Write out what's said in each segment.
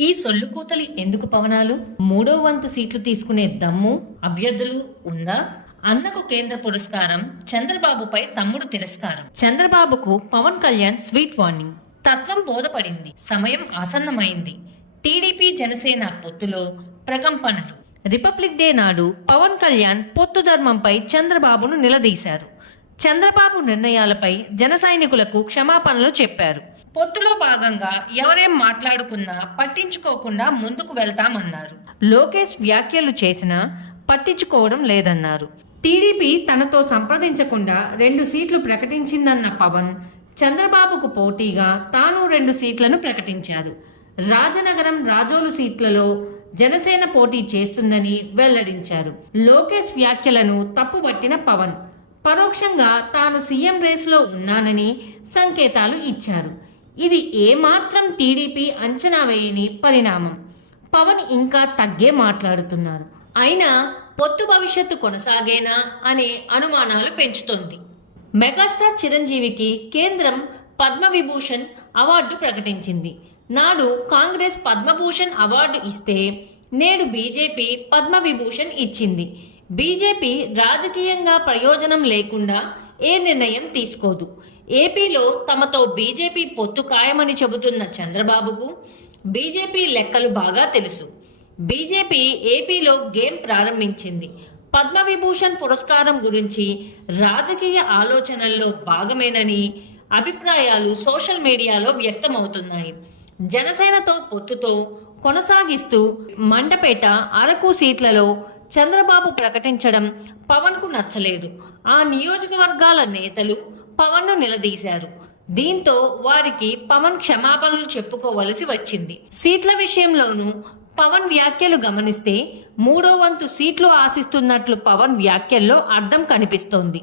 ఈ సొల్లు కూతలి ఎందుకు పవనాలు? మూడో వంతు సీట్లు తీసుకునే దమ్ము అభ్యర్థులు ఉందా? అన్నకు కేంద్ర పురస్కారం చంద్రబాబుపై తమ్ముడు తిరస్కారం. చంద్రబాబుకు పవన్ కళ్యాణ్ స్వీట్ వార్నింగ్. తత్వం బోధపడింది సమయం ఆసన్నమైంది. టీడీపీ జనసేన పొత్తులో ప్రకంపనలు. రిపబ్లిక్ డే నాడు పవన్ కళ్యాణ్ పొత్తు ధర్మంపై చంద్రబాబును నిలదీశారు. చంద్రబాబు నిర్ణయాలపై జన సైనికులకు క్షమాపణలు చెప్పారు. పొత్తులో భాగంగా ఎవరేం మాట్లాడుకున్నా పట్టించుకోకుండా ముందుకు వెళ్తామన్నారు. లోకేష్ వ్యాఖ్యలు చేసినా పట్టించుకోవడం లేదన్నారు. టీడీపీ తనతో సంప్రదించకుండా రెండు సీట్లు ప్రకటించిందన్న పవన్ చంద్రబాబుకు పోటీగా తాను రెండు సీట్లను ప్రకటించారు. రాజనగరం రాజోలు సీట్లలో జనసేన పోటీ చేస్తుందని వెల్లడించారు. లోకేష్ వ్యాఖ్యలను తప్పుబట్టిన పవన్ పరోక్షంగా తాను సీఎం రేసులో ఉన్నానని సంకేతాలు ఇచ్చారు. ఇది ఏమాత్రం టీడీపీ అంచనా వేయని పరిణామం. పవన్ ఇంకా తగ్గే మాట్లాడుతున్నారు. అయినా పొత్తు భవిష్యత్తు కొనసాగేనా అనే అనుమానాలు పెంచుతోంది. మెగాస్టార్ చిరంజీవికి కేంద్రం పద్మవిభూషణ్ అవార్డు ప్రకటించింది. నాడు కాంగ్రెస్ పద్మభూషణ్ అవార్డు ఇస్తే నేడు బీజేపీ పద్మవిభూషణ్ ఇచ్చింది. బీజేపీ రాజకీయంగా ప్రయోజనం లేకుండా ఏ నిర్ణయం తీసుకోదు. ఏపీలో తమతో బీజేపీ పొత్తు ఖాయమని చెబుతున్న చంద్రబాబుకు బీజేపీ లెక్కలు బాగా తెలుసు. బీజేపీ ఏపీలో గేమ్ ప్రారంభించింది. పద్మవిభూషణ్ పురస్కారం గురించి రాజకీయ ఆలోచనల్లో భాగమేనని అభిప్రాయాలు సోషల్ మీడియాలో వ్యక్తమవుతున్నాయి. జనసేనతో పొత్తుతో కొనసాగిస్తూ మండపేట అరకు సీట్లలో చంద్రబాబు ప్రకటించడం పవన్కు నచ్చలేదు. ఆ నియోజకవర్గాల నేతలు పవన్ను నిలదీశారు. దీంతో వారికి పవన్ క్షమాపణలు చెప్పుకోవలసి వచ్చింది. సీట్ల విషయంలోనూ పవన్ వ్యాఖ్యలు గమనిస్తే మూడో వంతు సీట్లు ఆశిస్తున్నట్లు పవన్ వ్యాఖ్యల్లో అర్థం కనిపిస్తోంది.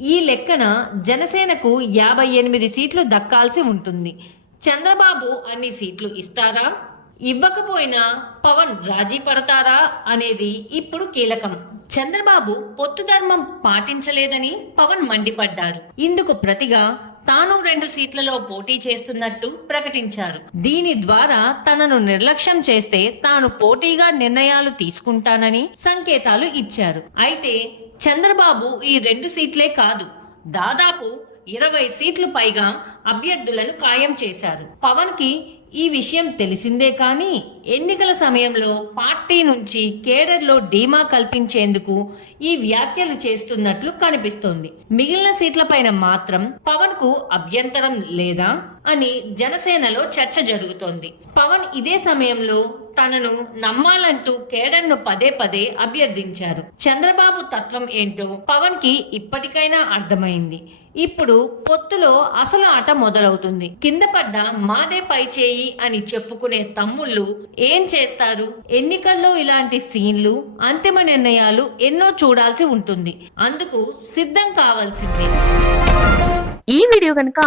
ఈ లెక్కన జనసేనకు యాభై ఎనిమిది సీట్లు దక్కాల్సి ఉంటుంది. చంద్రబాబు అన్ని సీట్లు ఇస్తారా? ఇవ్వకపోయినా పవన్ రాజీ పడతారా అనేది ఇప్పుడు కీలకం. చంద్రబాబు పొత్తు ధర్మం పాటించలేదని పవన్ మండిపడ్డారు. ఇందుకు ప్రతిగా తాను రెండు సీట్లలో పోటీ చేస్తున్నట్టు ప్రకటించారు. దీని ద్వారా తనను నిర్లక్ష్యం చేస్తే తాను పోటీగా నిర్ణయాలు తీసుకుంటానని సంకేతాలు ఇచ్చారు. అయితే చంద్రబాబు ఈ రెండు సీట్లే కాదు. దాదాపు ఇరవై సీట్లు పైగా అభ్యర్థులను ఖాయం చేశారు. పవన్కి ఈ విషయం తెలిసిందే కానీ ఎన్నికల సమయంలో పార్టీ నుంచి కేడర్లో ధీమా కల్పించేందుకు ఈ వ్యాఖ్యలు చేస్తున్నట్లు కనిపిస్తోంది. మిగిలిన సీట్లపైన మాత్రం పవన్కు అభ్యంతరం లేదా అని జనసేనలో చర్చ జరుగుతోంది. పవన్ ఇదే సమయంలో తనను నమ్మాలంటూ కేడర్ను పదే పదే అభ్యర్థించారు. చంద్రబాబు తత్వం ఏంటో పవన్కి ఇప్పటికైనా అర్థమైంది. ఇప్పుడు పొత్తులో అసలు ఆట మొదలవుతుంది. కింద పడ్డ మాదే పై చేయి అని చెప్పుకునే తమ్ముళ్ళు ఏం చేస్తారు? ఎన్నికల్లో ఇలాంటి సీన్లు అంతిమ నిర్ణయాలు ఎన్నో చూడాల్సి ఉంటుంది. అందుకు సిద్ధం కావాల్సిందే. ఈ వీడియో కనుక